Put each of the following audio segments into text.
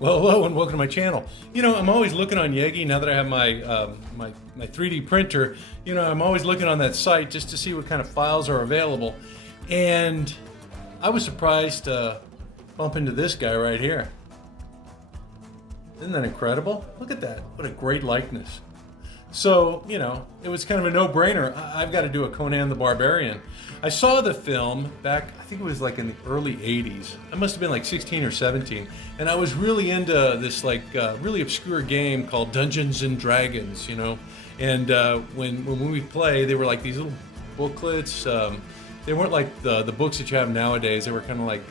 Well, hello and welcome to my channel. You know, I'm always looking on Yegi now that I have my 3D printer. You know, I'm always looking on that site just to see what kind of files are available. And I was surprised to bump into this guy right here. Isn't that incredible? Look at that. What a great likeness. So, you know, it was kind of a no-brainer. I've got to do a Conan the Barbarian. I saw the film back, I think it was like in the early 80s. I must have been like 16 or 17. And I was really into this like really obscure game called Dungeons and Dragons, you know. And when we play, they were like these little booklets. They weren't like the books that you have nowadays. They were kind of like,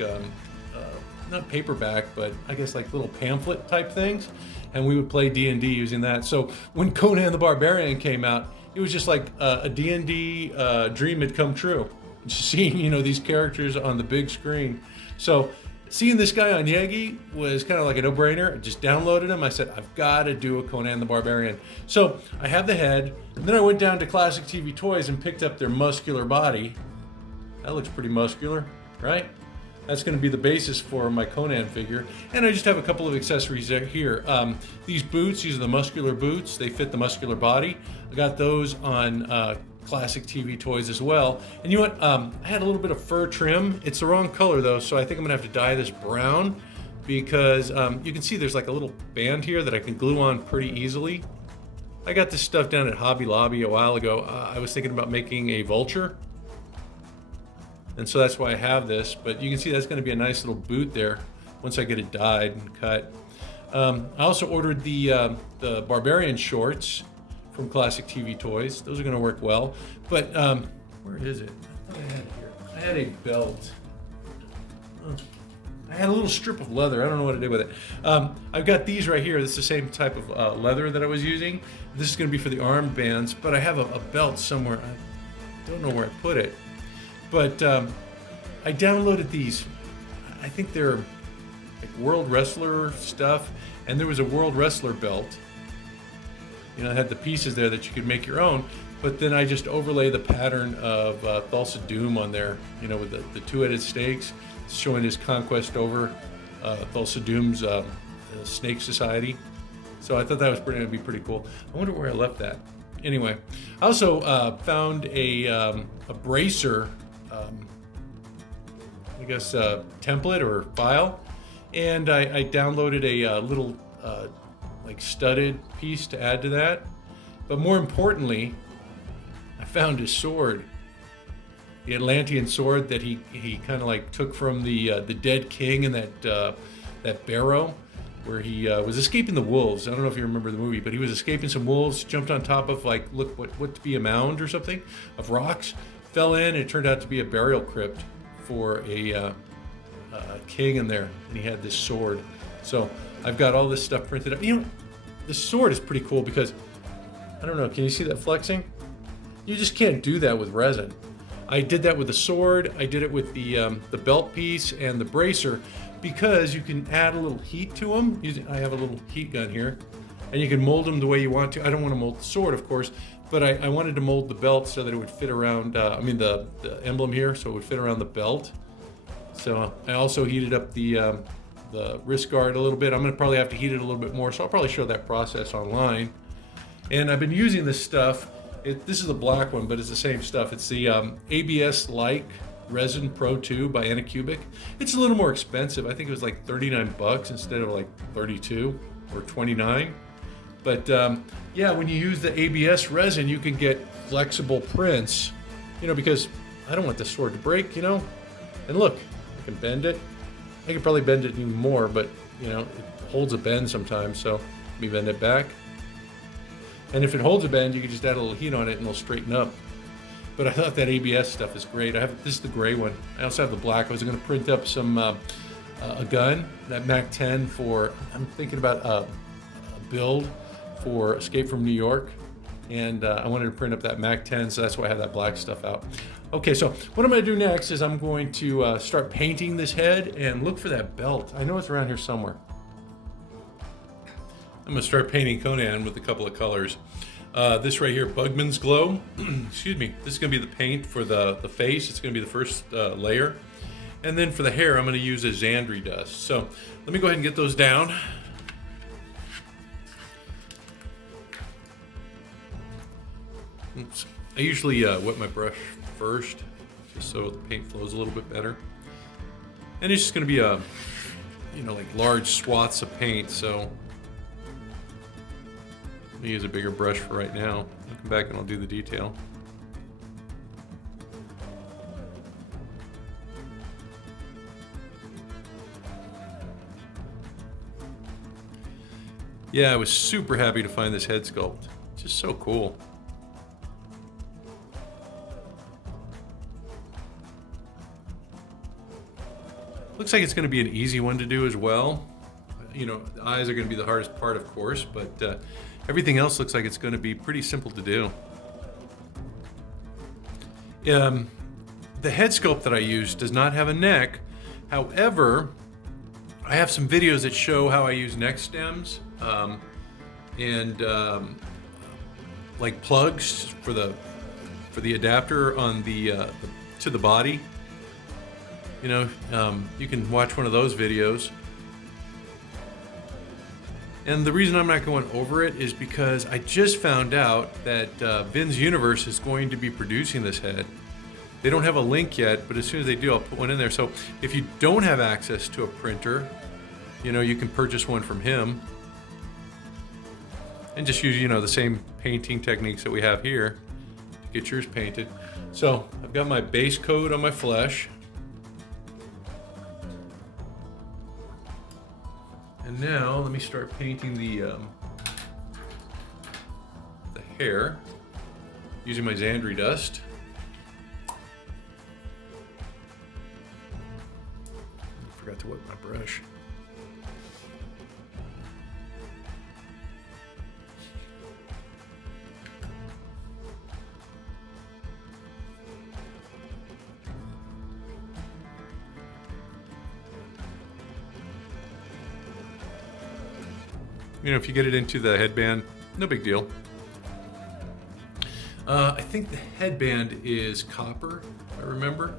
not paperback, but I guess like little pamphlet type things. And we would play D&D using that. So when Conan the Barbarian came out, it was just like a D&D dream had come true. Just seeing, you know, these characters on the big screen. So seeing this guy on Yegi was kind of like a no-brainer. I just downloaded him. I said, I've got to do a Conan the Barbarian. So I have the head, and then I went down to Classic TV Toys and picked up their Muscular body. That looks pretty muscular, right? That's going to be the basis for my Conan figure. And I just have a couple of accessories here. These boots, these are the Muscular boots. They fit the Muscular body. I got those on Classic TV Toys as well. And you know what? I had a little bit of fur trim. It's the wrong color though, so I think I'm going to have to dye this brown because you can see there's like a little band here that I can glue on pretty easily. I got this stuff down at Hobby Lobby a while ago. I was thinking about making a vulture. And so that's why I have this, but you can see that's going to be a nice little boot there once I get it dyed and cut. I also ordered the Barbarian shorts from Classic TV Toys. Those are going to work well. But where is it? I thought I had it here. I had a belt. Oh, I had a little strip of leather. I don't know what to do with it. I've got these right here. This is the same type of leather that I was using. This is going to be for the arm bands, but I have a belt somewhere. I don't know where I put it. But I downloaded these. I think they're like World Wrestler stuff, and there was a World Wrestler belt. You know, it had the pieces there that you could make your own, but then I just overlay the pattern of Thulsa Doom on there, you know, with the two-headed snakes, showing his conquest over Thulsa Doom's snake society. So I thought that was going to be pretty cool. I wonder where I left that. Anyway, I also found a bracer, I guess, template or file, and I downloaded a little like studded piece to add to that. But more importantly, I found his sword, the Atlantean sword that he kind of like took from the dead king in that barrow, where he was escaping the wolves. I don't know if you remember the movie, but he was escaping some wolves, jumped on top of like, look what to be a mound or something of rocks, fell in, and it turned out to be a burial crypt for a king in there, and he had this sword. So I've got all this stuff printed up. You know, this sword is pretty cool because, I don't know, can you see that flexing? You just can't do that with resin. I did that with the sword, I did it with the belt piece and the bracer, because you can add a little heat to them. I have a little heat gun here, and you can mold them the way you want to. I don't want to mold the sword, of course, but I wanted to mold the belt so that it would fit around, the emblem here, so it would fit around the belt. So I also heated up the wrist guard a little bit. I'm going to probably have to heat it a little bit more, so I'll probably show that process online. And I've been using this stuff. This is the black one, but it's the same stuff. It's the ABS-like Resin Pro 2 by Anycubic. It's a little more expensive. I think it was like 39 bucks instead of like 32 or 29. But yeah, when you use the ABS resin, you can get flexible prints, you know, because I don't want the sword to break, you know. And look, I can bend it. I could probably bend it even more, but you know, it holds a bend sometimes, so let me bend it back. And if it holds a bend, you can just add a little heat on it and it'll straighten up. But I thought that ABS stuff is great. This is the gray one. I also have the black. I was going to print up some a gun, that Mac 10 for, I'm thinking about a build for Escape from New York. And I wanted to print up that Mac 10, so that's why I have that black stuff out. Okay, so what I'm going to do next is I'm going to start painting this head and look for that belt. I know it's around here somewhere. I'm going to start painting Conan with a couple of colors. This right here, Bugman's Glow. Excuse me. This is going to be the paint for the face. It's going to be the first layer. And then for the hair, I'm going to use a Xandri dust. So let me go ahead and get those down. Oops. I usually wet my brush first, just so the paint flows a little bit better. And it's just going to be a, like large swaths of paint, so let me use a bigger brush for right now. I'll come back and I'll do the detail. Yeah, I was super happy to find this head sculpt. It's just so cool. Looks like it's going to be an easy one to do as well. The eyes are going to be the hardest part, of course, but everything else looks like it's going to be pretty simple to do. The head sculpt that I used does not have a neck. However, I have some videos that show how I use neck stems and like plugs for the adapter on the to the body. You can watch one of those videos. And the reason I'm not going over it is because I just found out that Vin's Universe is going to be producing this head. They don't have a link yet, but as soon as they do, I'll put one in there. So if you don't have access to a printer, you can purchase one from him and just use, the same painting techniques that we have here to get yours painted. So I've got my base coat on my flesh. And now let me start painting the hair using my Xandri dust. I forgot to wet my brush. If you get it into the headband, no big deal. I think the headband is copper, if I remember,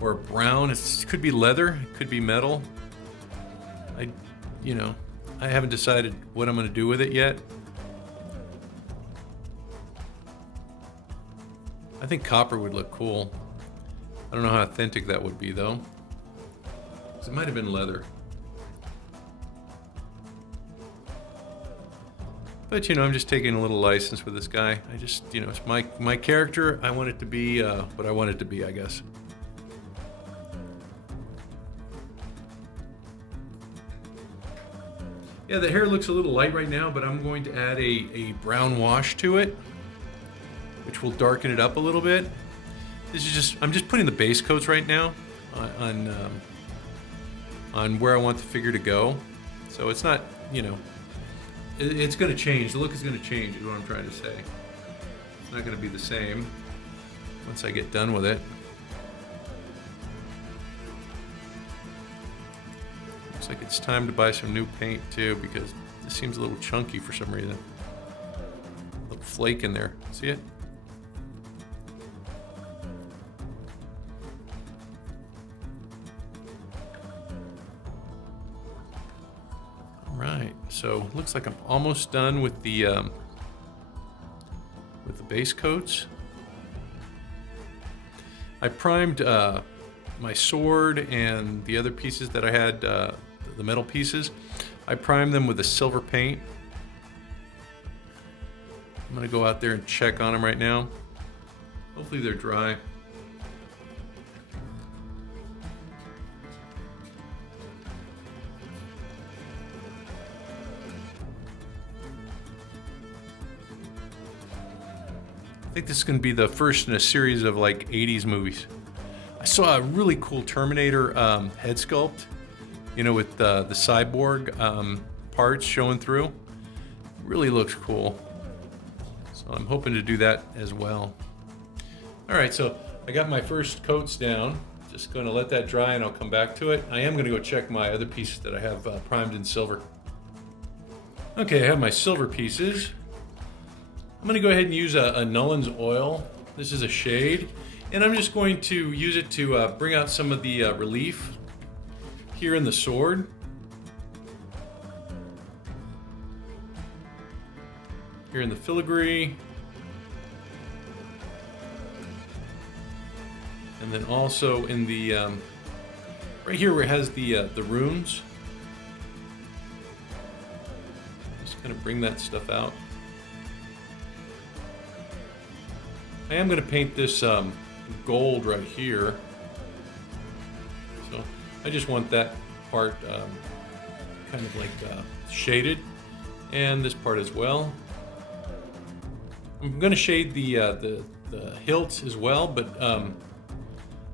or brown. It could be leather, it could be metal. I haven't decided what I'm going to do with it yet. I think copper would look cool. I don't know how authentic that would be though. It might have been leather. But I'm just taking a little license with this guy. I just, it's my character. I want it to be what I want it to be, I guess. Yeah, the hair looks a little light right now, but I'm going to add a brown wash to it, which will darken it up a little bit. I'm just putting the base coats right now on where I want the figure to go. So it's not, it's going to change. The look is going to change, is what I'm trying to say. It's not going to be the same once I get done with it. Looks like it's time to buy some new paint too, because this seems a little chunky for some reason. A little flake in there. See it? Right, so looks like I'm almost done with the base coats. I primed my sword and the other pieces that I had, the metal pieces. I primed them with a silver paint. I'm gonna go out there and check on them right now. Hopefully they're dry. I think this is going to be the first in a series of like 80s movies. I saw a really cool Terminator head sculpt, with the cyborg parts showing through. Really looks cool. So I'm hoping to do that as well. All right, so I got my first coats down. Just going to let that dry and I'll come back to it. I am going to go check my other pieces that I have primed in silver. Okay, I have my silver pieces. I'm going to go ahead and use a Nullen's oil. This is a shade, And I'm just going to use it to bring out some of the relief here in the sword. Here in the filigree. And then also in the, right here where it has the runes. Just kind of bring that stuff out. I am going to paint this gold right here. So I just want that part kind of like shaded, and this part as well. I'm going to shade the hilt as well, but I'm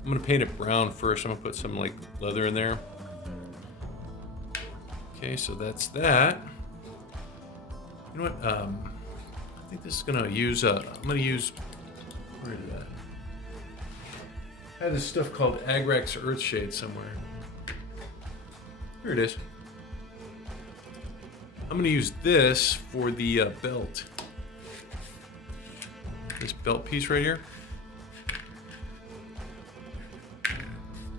going to paint it brown first. I'm going to put some like leather in there. Okay, so that's that. You know what? I think this is going to use. I'm going to use. Where did that? I had this stuff called Agrax Earthshade somewhere. Here it is. I'm going to use this for the belt. This belt piece right here.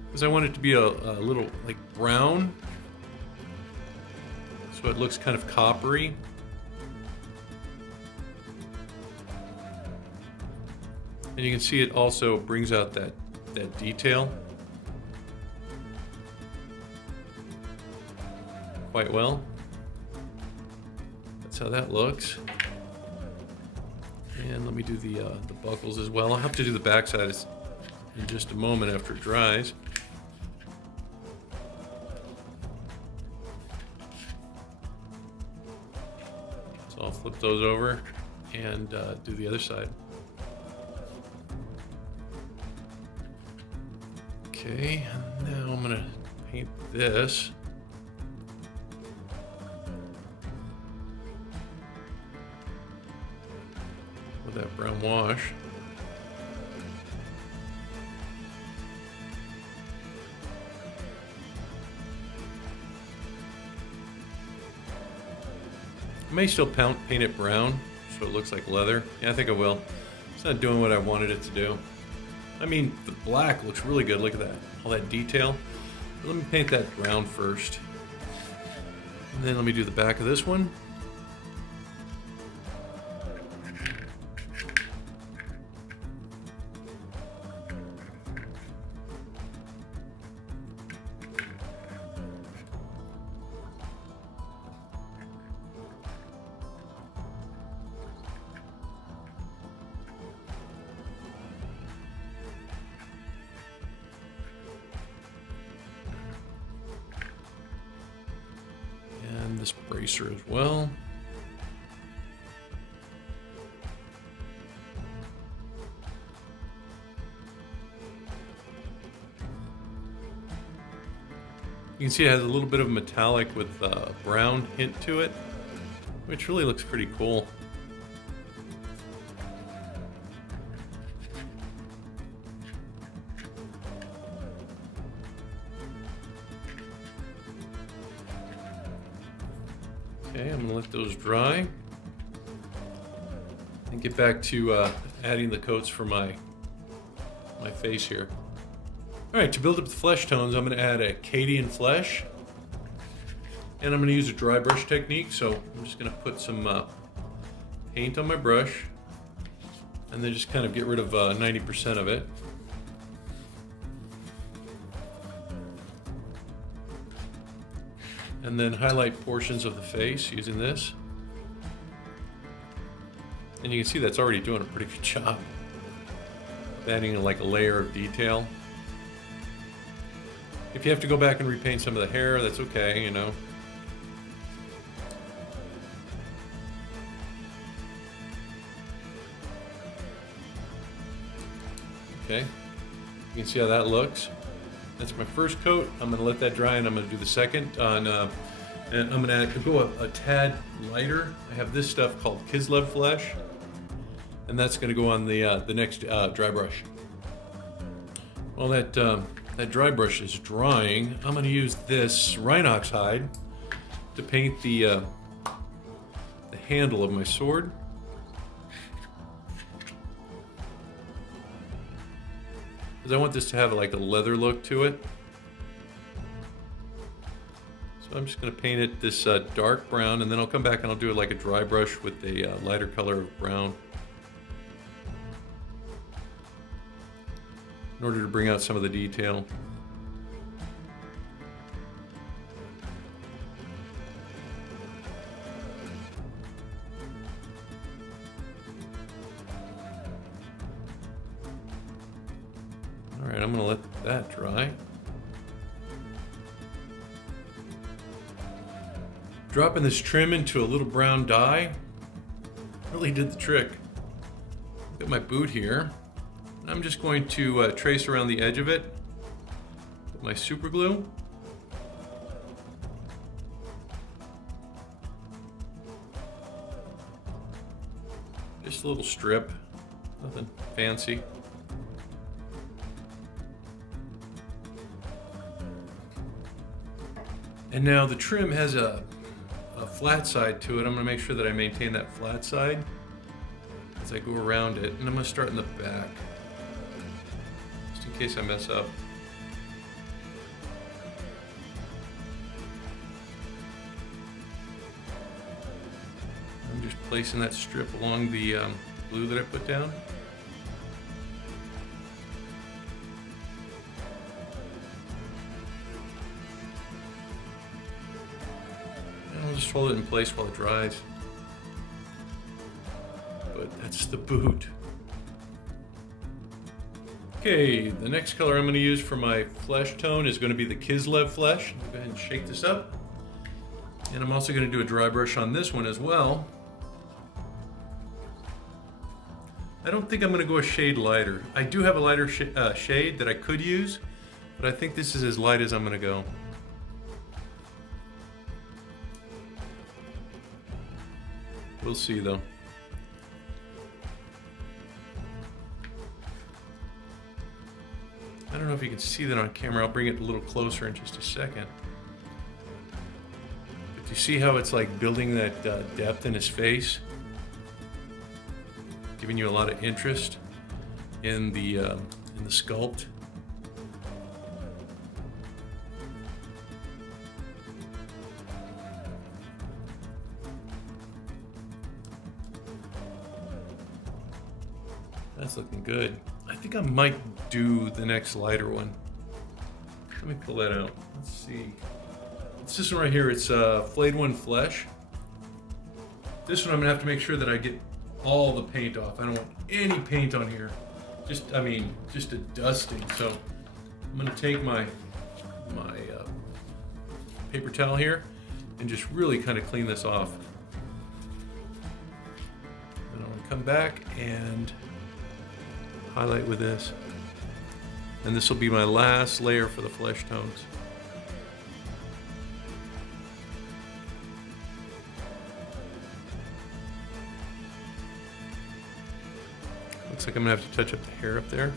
Because I want it to be a little like brown. So it looks kind of coppery. And you can see it also brings out that detail quite well. That's how that looks. And let me do the buckles as well. I'll have to do the backside in just a moment after it dries. So I'll flip those over and do the other side. Okay, now I'm gonna paint this. With that brown wash. I may still paint it brown so it looks like leather. Yeah, I think I will. It's not doing what I wanted it to do. I mean, the black looks really good. Look at that. All that detail. But let me paint that brown first. And then let me do the back of this one. This bracer as well. You can see it has a little bit of metallic with a brown hint to it, which really looks pretty cool. Okay, I'm gonna let those dry and get back to adding the coats for my face here. All right, to build up the flesh tones, I'm gonna add a Cadian flesh, and I'm gonna use a dry brush technique. So I'm just gonna put some paint on my brush, and then just kind of get rid of 90% of it. And then highlight portions of the face using this. And you can see that's already doing a pretty good job. Adding like a layer of detail. If you have to go back and repaint some of the hair, that's okay, you know. Okay, you can see how that looks. That's my first coat. I'm gonna let that dry, and I'm gonna do the second on, and I'm gonna go a tad lighter. I have this stuff called Kislev flesh, and that's gonna go on the next dry brush. Well, that dry brush is drying. I'm gonna use this Rhinox hide to paint the handle of my sword. because I want this to have like a leather look to it. So I'm just going to paint it this dark brown, and then I'll come back and I'll do it like a dry brush with a lighter color of brown in order to bring out some of the detail. All right, I'm going to let that dry. Dropping this trim into a little brown dye really did the trick. Got my boot here. I'm just going to trace around the edge of it with my super glue. Just a little strip, nothing fancy. And now the trim has a flat side to it. I'm going to make sure that I maintain that flat side as I go around it. And I'm going to start in the back, just in case I mess up. I'm just placing that strip along the glue that I put down. I'll just hold it in place while it dries. But that's the boot. Okay, the next color I'm going to use for my flesh tone is going to be the Kislev flesh. I'll go ahead and shake this up. And I'm also going to do a dry brush on this one as well. I don't think I'm going to go a shade lighter. I do have a lighter shade that I could use, but I think this is as light as I'm going to go. We'll see though. I don't know if you can see that on camera. I'll bring it a little closer in just a second. But you see how it's like building that depth in his face? Giving you a lot of interest in the sculpt. That's looking good. I think I might do the next lighter one. Let me pull that out. Let's see. It's this one right here. It's Flayed One Flesh. This one I'm gonna have to make sure that I get all the paint off. I don't want any paint on here. Just a dusting. So I'm gonna take my paper towel here and just really kind of clean this off. And I'm gonna come back and highlight with this, and this will be my last layer for the flesh tones. Looks like I'm gonna have to touch up the hair up there.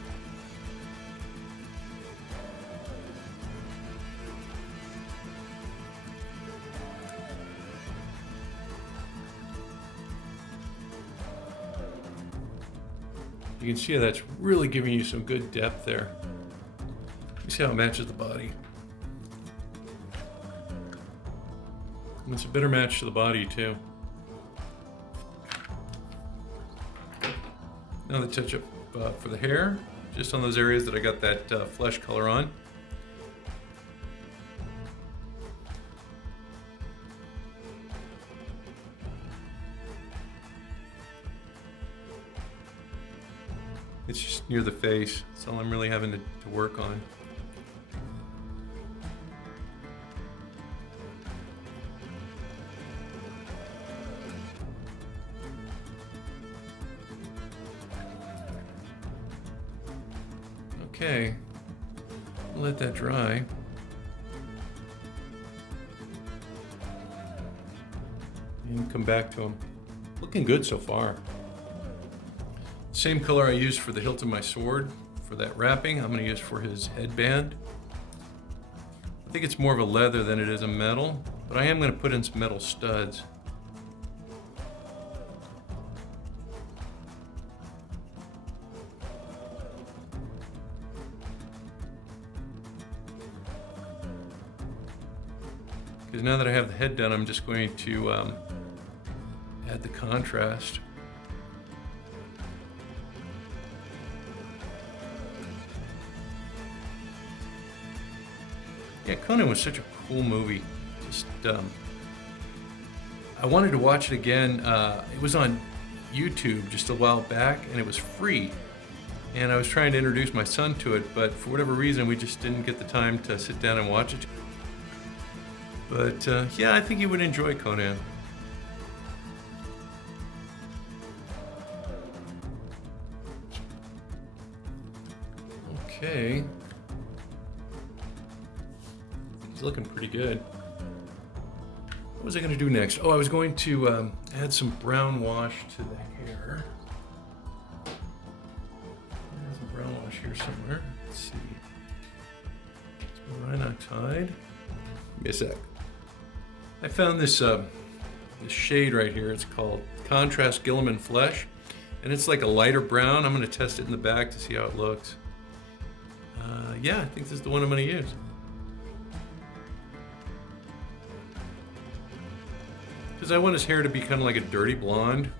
You can see how that's really giving you some good depth there. You see how it matches the body. And it's a better match to the body too. Now the touch up for the hair, just on those areas that I got that flesh color on. It's just near the face. That's all I'm really having to work on. Okay, I'll let that dry. And come back to them. Looking good so far. Same color I used for the hilt of my sword for that wrapping, I'm going to use for his headband. I think it's more of a leather than it is a metal, but I am going to put in some metal studs. because now that I have the head done, I'm just going to add the contrast. Yeah, Conan was such a cool movie. Just, I wanted to watch it again. It was on YouTube just a while back, and it was free. And I was trying to introduce my son to it, but for whatever reason, we just didn't get the time to sit down and watch it. But yeah, I think he would enjoy Conan. Okay. He's looking pretty good. What was I going to do next? Oh, I was going to add some brown wash to the hair. There's some brown wash here somewhere. Let's see. Some rhinoctide. Give me a sec. I found this this shade right here. It's called Contrast Gilliman Flesh, and it's like a lighter brown. I'm going to test it in the back to see how it looks. Yeah, I think this is the one I'm going to use. Because I want his hair to be kind of like a dirty blonde.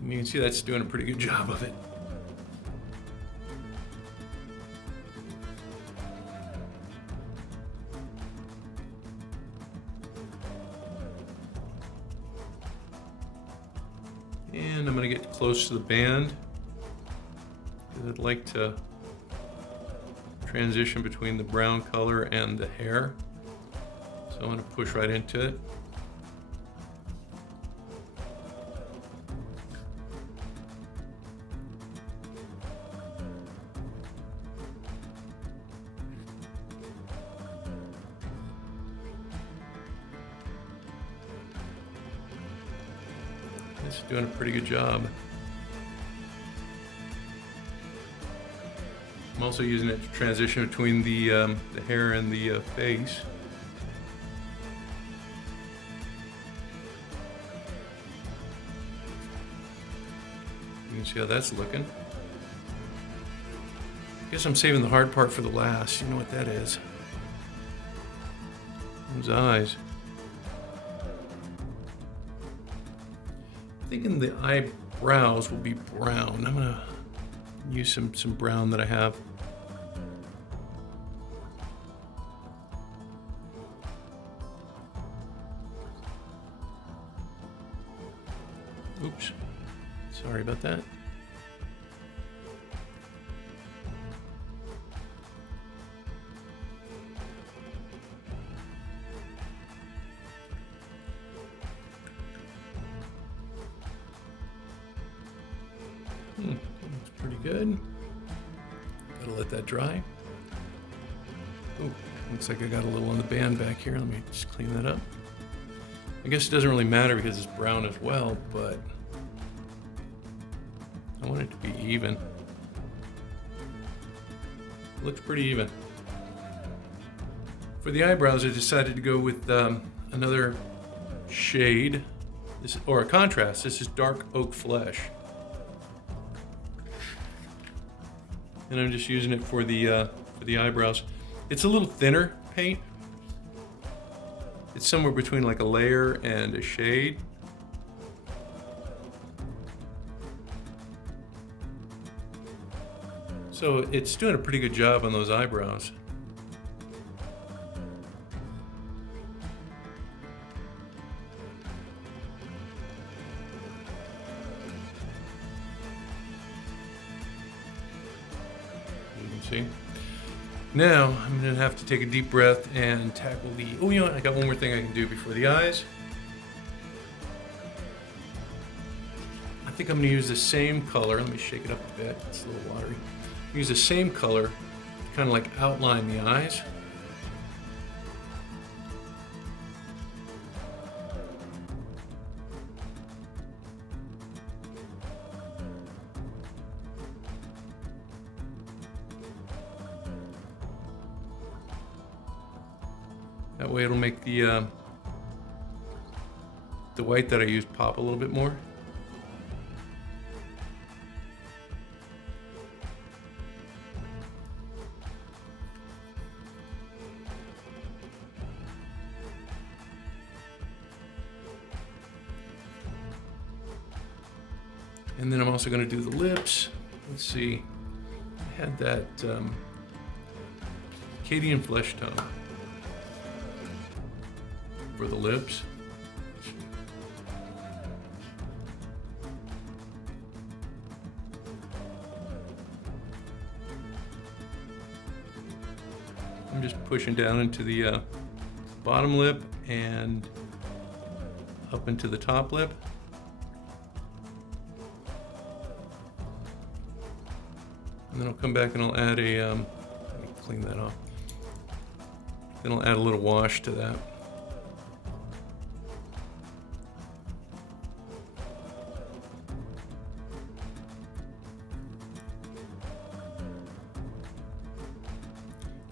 And you can see that's doing a pretty good job of it. And I'm going to get close to the band, because I'd like to transition between the brown color and the hair. So I'm going to push right into it. It's doing a pretty good job. I'm also using it to transition between the hair and the face. You can see how that's looking. I guess I'm saving the hard part for the last. You know what that is. Those eyes. I'm thinking the eyebrows will be brown. I'm gonna use some brown that I have. Oops, sorry about that. Looks pretty good. Gotta let that dry. Oh, looks like I got a little on the band back here. Let me just clean that up. I guess it doesn't really matter because it's brown as well, but I want it to be even. It looks pretty even. For the eyebrows, I decided to go with another shade, or a contrast. This is Dark Oak Flesh. And I'm just using it for the eyebrows. It's a little thinner paint. It's somewhere between like a layer and a shade. So it's doing a pretty good job on those eyebrows. You can see. Now, I'm going to have to take a deep breath and tackle the... Oh, you know what? I got one more thing I can do before the eyes. I think I'm going to use the same color. Let me shake it up a bit. It's a little watery. Use the same color to kind of like outline the eyes. That way it'll make the white that I used pop a little bit more. And then I'm also going to do the lips. Let's see. I had that Acadian flesh tone for the lips. I'm just pushing down into the bottom lip and up into the top lip. And then I'll come back and I'll add a, let me clean that off. Then I'll add a little wash to that.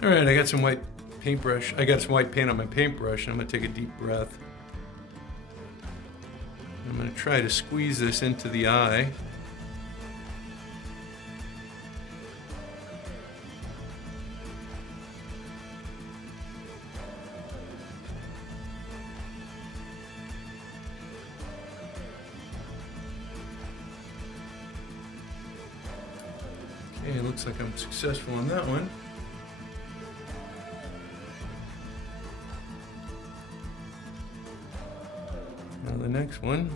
All right, I got some white paintbrush. I got some white paint on my paintbrush, and I'm gonna take a deep breath. I'm gonna try to squeeze this into the eye. Okay, it looks like I'm successful on that one. Now the next one.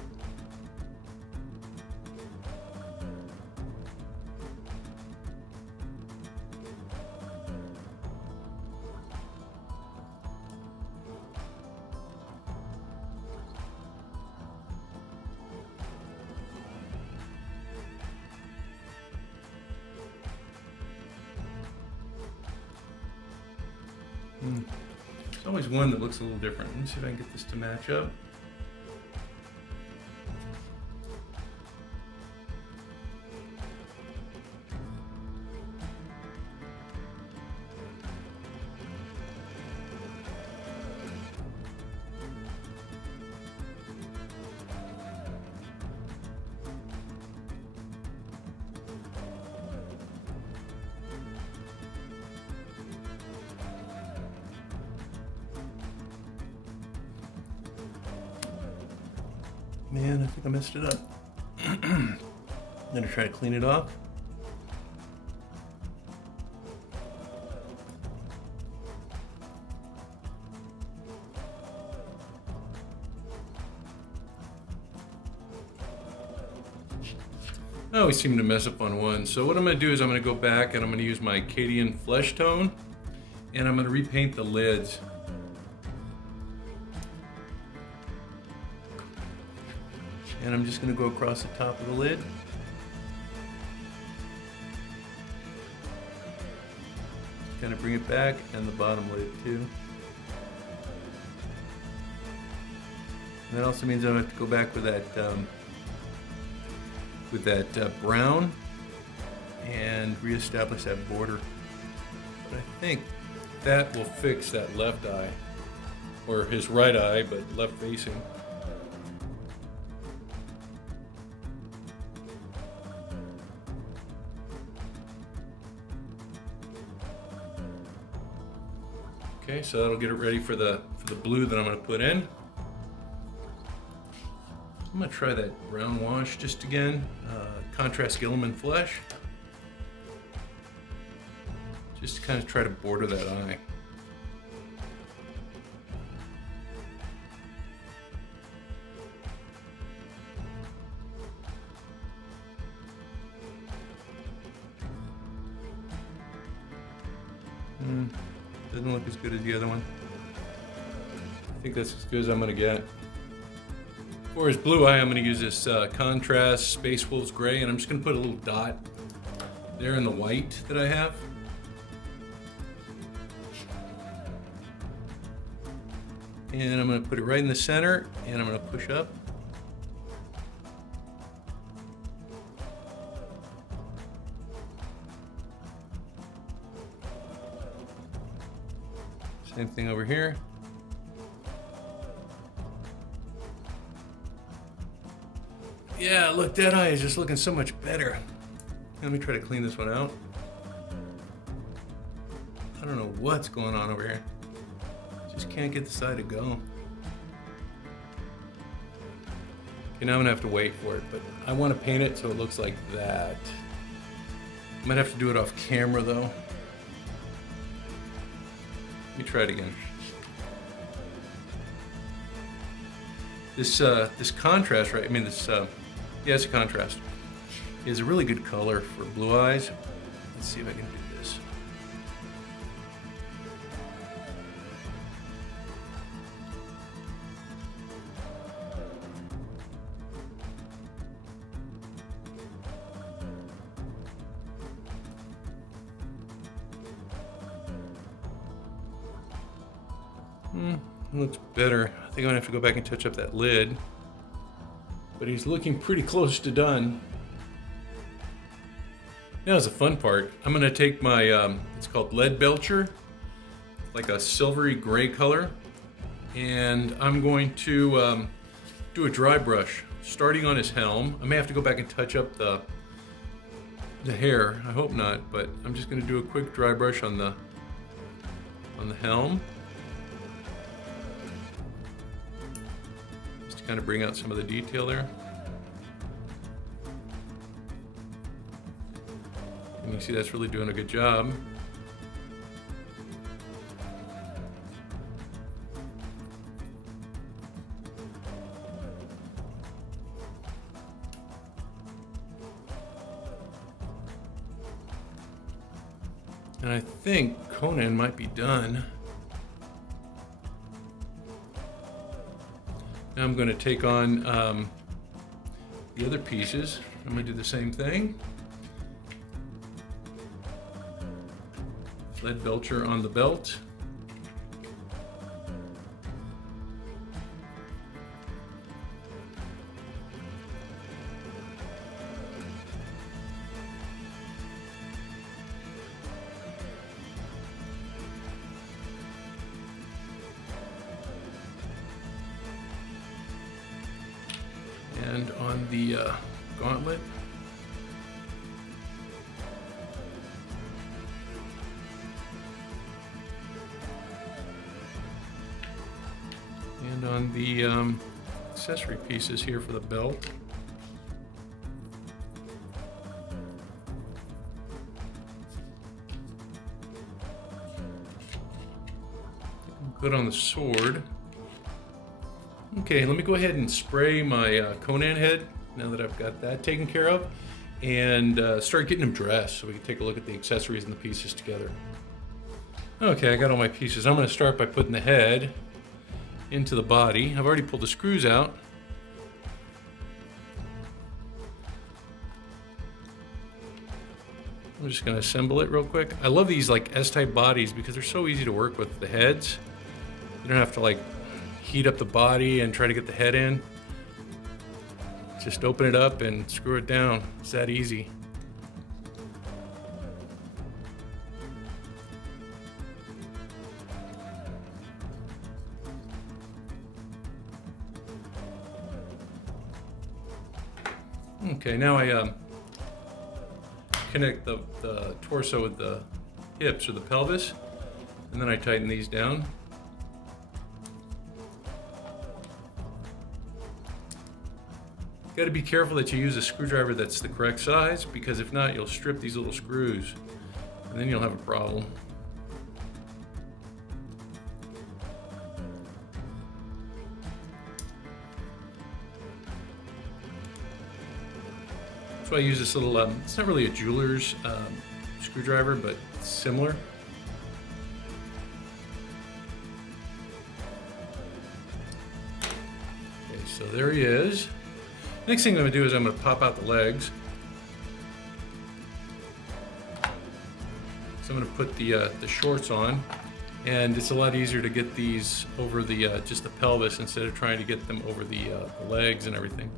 There's always one that looks a little different. Let me see if I can get this to match up. Man, I think I messed it up. I'm gonna try to clean it off. I always seem to mess up on one. So what I'm gonna do is I'm gonna go back and I'm gonna use my Acadian flesh tone and I'm gonna repaint the lids. And I'm just going to go across the top of the lid. Kind of bring it back, and the bottom lid too. And that also means I have to go back with that brown and reestablish that border. But I think that will fix that left eye, or his right eye, but left facing. Okay, so that'll get it ready for the blue that I'm going to put in. I'm going to try that brown wash just again, contrast Gilliman flesh. Just to kind of try to border that eye. Doesn't look as good as the other one. I think that's as good as I'm gonna get. For his blue eye, I'm gonna use this contrast Space Wolves Gray, and I'm just gonna put a little dot there in the white that I have. And I'm gonna put it right in the center, and I'm gonna push up. Same thing over here. Yeah, look, that eye is just looking so much better. Let me try to clean this one out. I don't know what's going on over here. Just can't get this eye to go. Okay, now I'm gonna have to wait for it, but I want to paint it so it looks like that. I might have to do it off camera though. Let me try it again. This contrast, right? I mean, yeah, it's a contrast. Is a really good color for blue eyes. Let's see if I can do this. Looks better. I think I'm gonna have to go back and touch up that lid. But he's looking pretty close to done. Now is the fun part. I'm gonna take my, it's called lead belcher, like a silvery gray color. And I'm going to do a dry brush, starting on his helm. I may have to go back and touch up the hair. I hope not, but I'm just gonna do a quick dry brush on the helm. Kind of bring out some of the detail there. And you see that's really doing a good job. And I think Conan might be done. Now I'm going to take on the other pieces. I'm going to do the same thing. Lead belcher on the belt. And on the gauntlet. And on the accessory pieces here for the belt. Good on the sword. Okay, let me go ahead and spray my Conan head now that I've got that taken care of, and start getting him dressed so we can take a look at the accessories and the pieces together. Okay, I got all my pieces. I'm going to start by putting the head into the body. I've already pulled the screws out. I'm just going to assemble it real quick. I love these like S-type bodies because they're so easy to work with the heads. You don't have to like heat up the body and try to get the head in. Just open it up and screw it down. It's that easy. Okay, now I connect the torso with the hips or the pelvis, and then I tighten these down. Got to be careful that you use a screwdriver that's the correct size, because if not, you'll strip these little screws, and then you'll have a problem. So I use this little, it's not really a jeweler's screwdriver, but it's similar. Okay, so there he is. Next thing I'm going to do is I'm going to pop out the legs. So I'm going to put the shorts on, and it's a lot easier to get these over the just the pelvis instead of trying to get them over the legs and everything.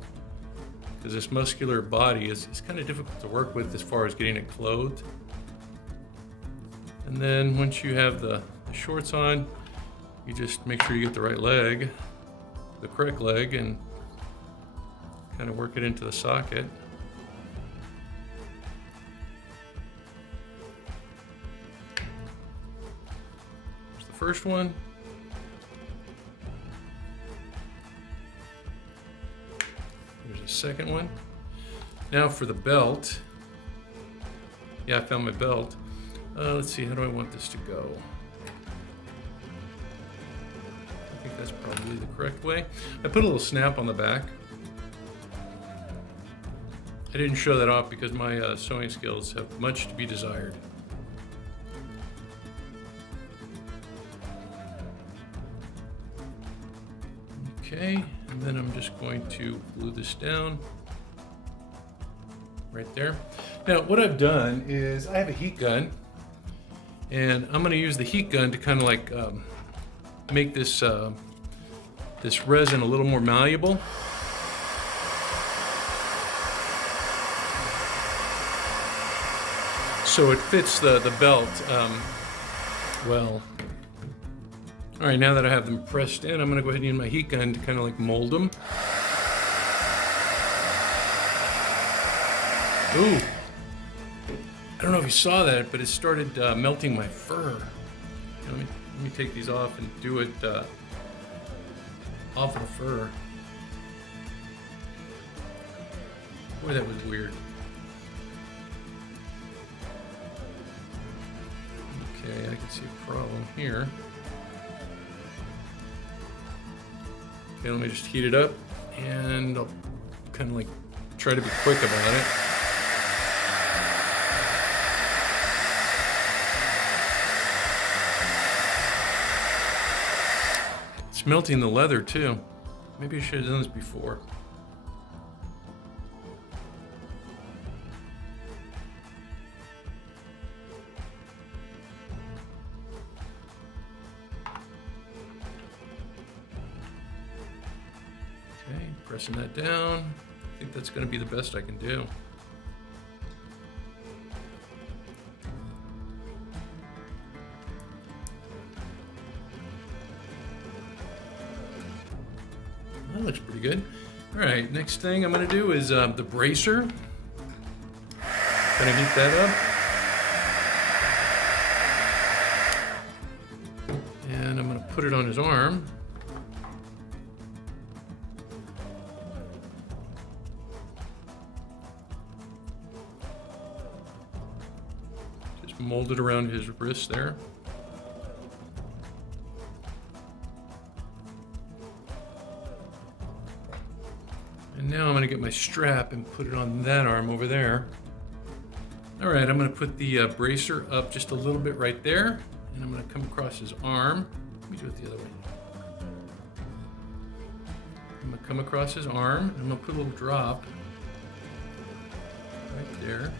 Because this muscular body is kind of difficult to work with as far as getting it clothed. And then once you have the shorts on, you just make sure you get the right leg, the correct leg, and kind of work it into the socket. There's the first one. second one. Now for the belt. Yeah, I found my belt. Let's see, how do I want this to go? I think that's probably the correct way. I put a little snap on the back. I didn't show that off because my sewing skills have much to be desired. Okay, and then I'm just going to glue this down right there. Now, what I've done is I have a heat gun, and I'm going to use the heat gun to kind of like make this this resin a little more malleable. So it fits the belt well. All right, now that I have them pressed in, I'm gonna go ahead and use my heat gun to kind of like mold them. Ooh, I don't know if you saw that, but it started melting my fur. Let me take these off and do it off of the fur. Boy, that was weird. Okay, I can see a problem here. Okay, let me just heat it up, and I'll kind of like try to be quick about it. It's melting the leather too. Maybe I should have done this before. Okay, pressing that down. I think that's going to be the best I can do. That looks pretty good. All right, next thing I'm going to do is the bracer. Going to heat that up. And I'm going to put it on his arm. Just mold it around his wrist there. And now I'm going to get my strap and put it on that arm over there. All right, I'm going to put the bracer up just a little bit right there, and I'm going to come across his arm. Let me do it the other way. I'm going to come across his arm, and I'm going to put a little drop right there.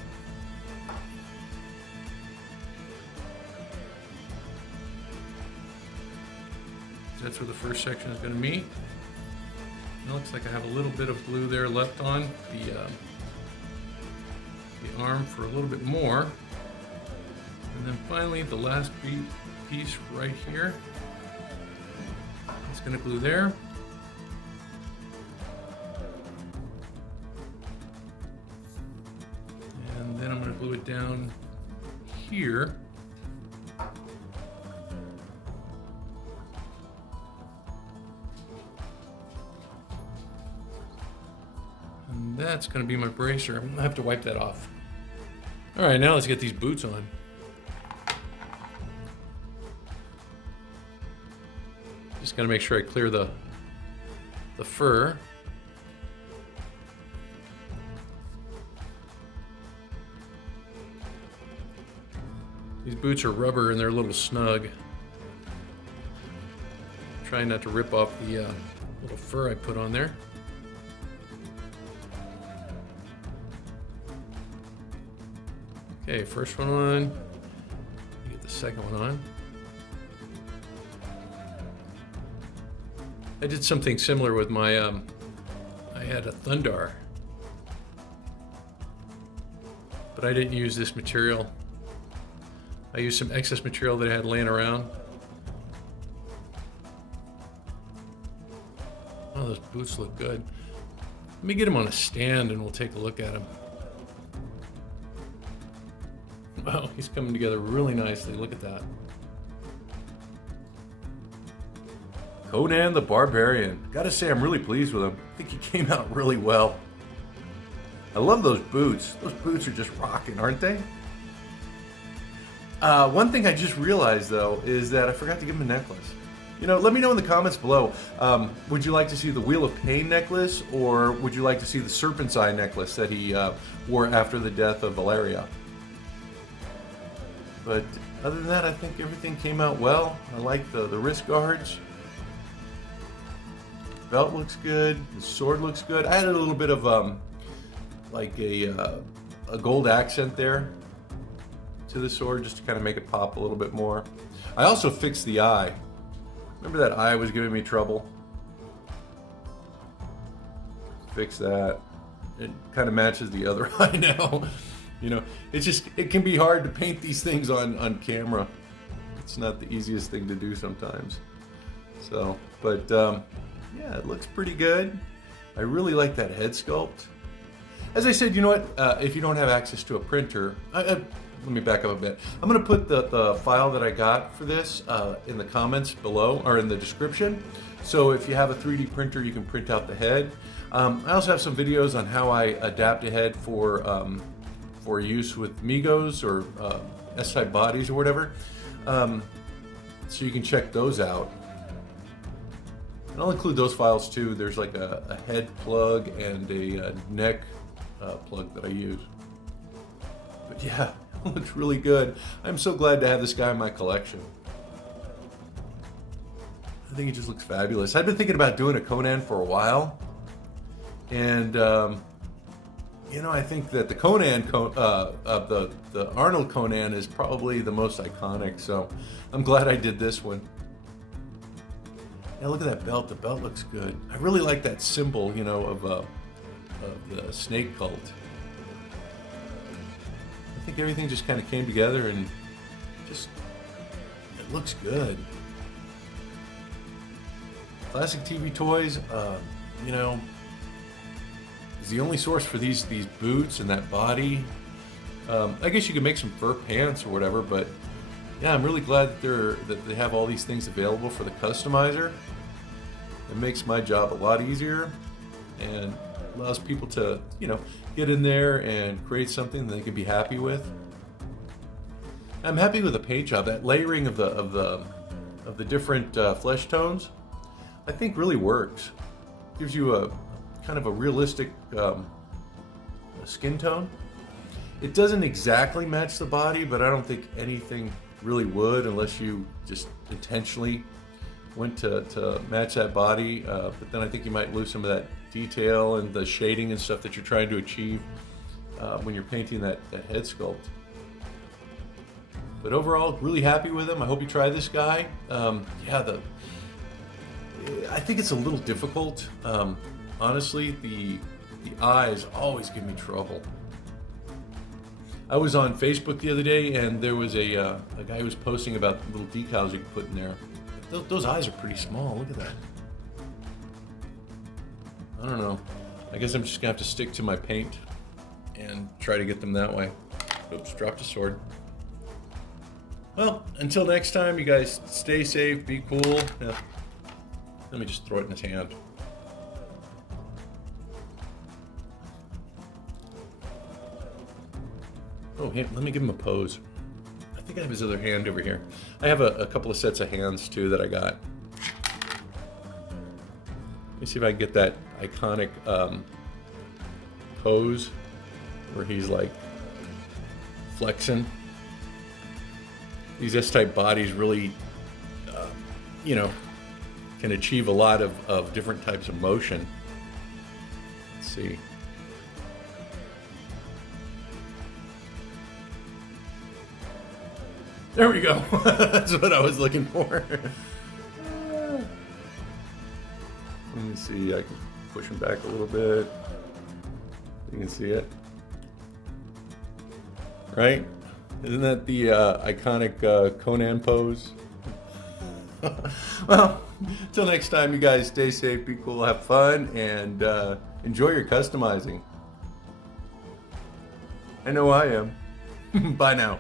That's where the first section is going to meet. It looks like I have a little bit of glue there left on the arm for a little bit more. And then finally the last piece right here. It's going to glue there. And then I'm going to glue it down here. And that's going to be my bracer. I'm going to have to wipe that off. All right, now let's get these boots on. Just got to make sure I clear the fur. These boots are rubber and they're a little snug. Trying not to rip off the little fur I put on there. Okay, first one on. Get the second one on. I did something similar with my, I had a Thundar, but I didn't use this material. I used some excess material that I had laying around. Oh, those boots look good. Let me get them on a stand and we'll take a look at them. Wow, he's coming together really nicely. Look at that. Conan the Barbarian. Gotta say, I'm really pleased with him. I think he came out really well. I love those boots. Those boots are just rocking, aren't they? One thing I just realized though is that I forgot to give him a necklace. You know, let me know in the comments below. Would you like to see the Wheel of Pain necklace, or would you like to see the Serpent's Eye necklace that he wore after the death of Valeria? But other than that, I think everything came out well. I like the wrist guards. The belt looks good. The sword looks good. I added a little bit of like a gold accent there to the sword just to kind of make it pop a little bit more. I also fixed the eye. Remember that eye was giving me trouble? Fix that. It kind of matches the other eye now. You know, it can be hard to paint these things on camera. It's not the easiest thing to do sometimes. So, but yeah, it looks pretty good. I really like that head sculpt. As I said, you know what? If you don't have access to a printer, let me back up a bit. I'm going to put the file that I got for this in the comments below, or in the description. So if you have a 3D printer, you can print out the head. I also have some videos on how I adapt a head for use with Migos or S-type bodies or whatever. So you can check those out. And I'll include those files too. There's like a head plug and a neck plug that I use. But yeah, it looks really good. I'm so glad to have this guy in my collection. I think he just looks fabulous. I've been thinking about doing a Conan for a while. And you know, I think that the Conan, the Arnold Conan is probably the most iconic. So I'm glad I did this one. Yeah, look at that belt. The belt looks good. I really like that symbol, you know, of the snake cult. I think everything just kind of came together and just, it looks good. Classic TV Toys, you know, is the only source for these boots and that body. I guess you could make some fur pants or whatever, but yeah, I'm really glad that they have all these things available for the customizer. It makes my job a lot easier and allows people to, you know, get in there and create something that they can be happy with. I'm happy with the paint job. That layering of the different flesh tones, I think really works. Gives you a kind of a realistic skin tone. It doesn't exactly match the body, but I don't think anything really would unless you just intentionally went to match that body. But then I think you might lose some of that detail and the shading and stuff that you're trying to achieve when you're painting that head sculpt. But overall, really happy with him. I hope you try this guy. Yeah, I think it's a little difficult. Honestly, the eyes always give me trouble. I was on Facebook the other day, and there was a guy who was posting about little decals you can put in there. Those eyes are pretty small. Look at that. I don't know. I guess I'm just gonna have to stick to my paint and try to get them that way. Oops, dropped a sword. Well, until next time, you guys stay safe, be cool. Yeah. Let me just throw it in his hand. Oh, hey, let me give him a pose. I think I have his other hand over here. I have a couple of sets of hands too that I got. Let me see if I can get that iconic pose where he's like flexing. These S-type bodies really, you know, can achieve a lot of different types of motion. Let's see. There we go. That's what I was looking for. Let me see. I can push him back a little bit. You can see it. Right? Isn't that the iconic Conan pose? Well, until next time, you guys stay safe, be cool, have fun, and enjoy your customizing. I know I am. Bye now.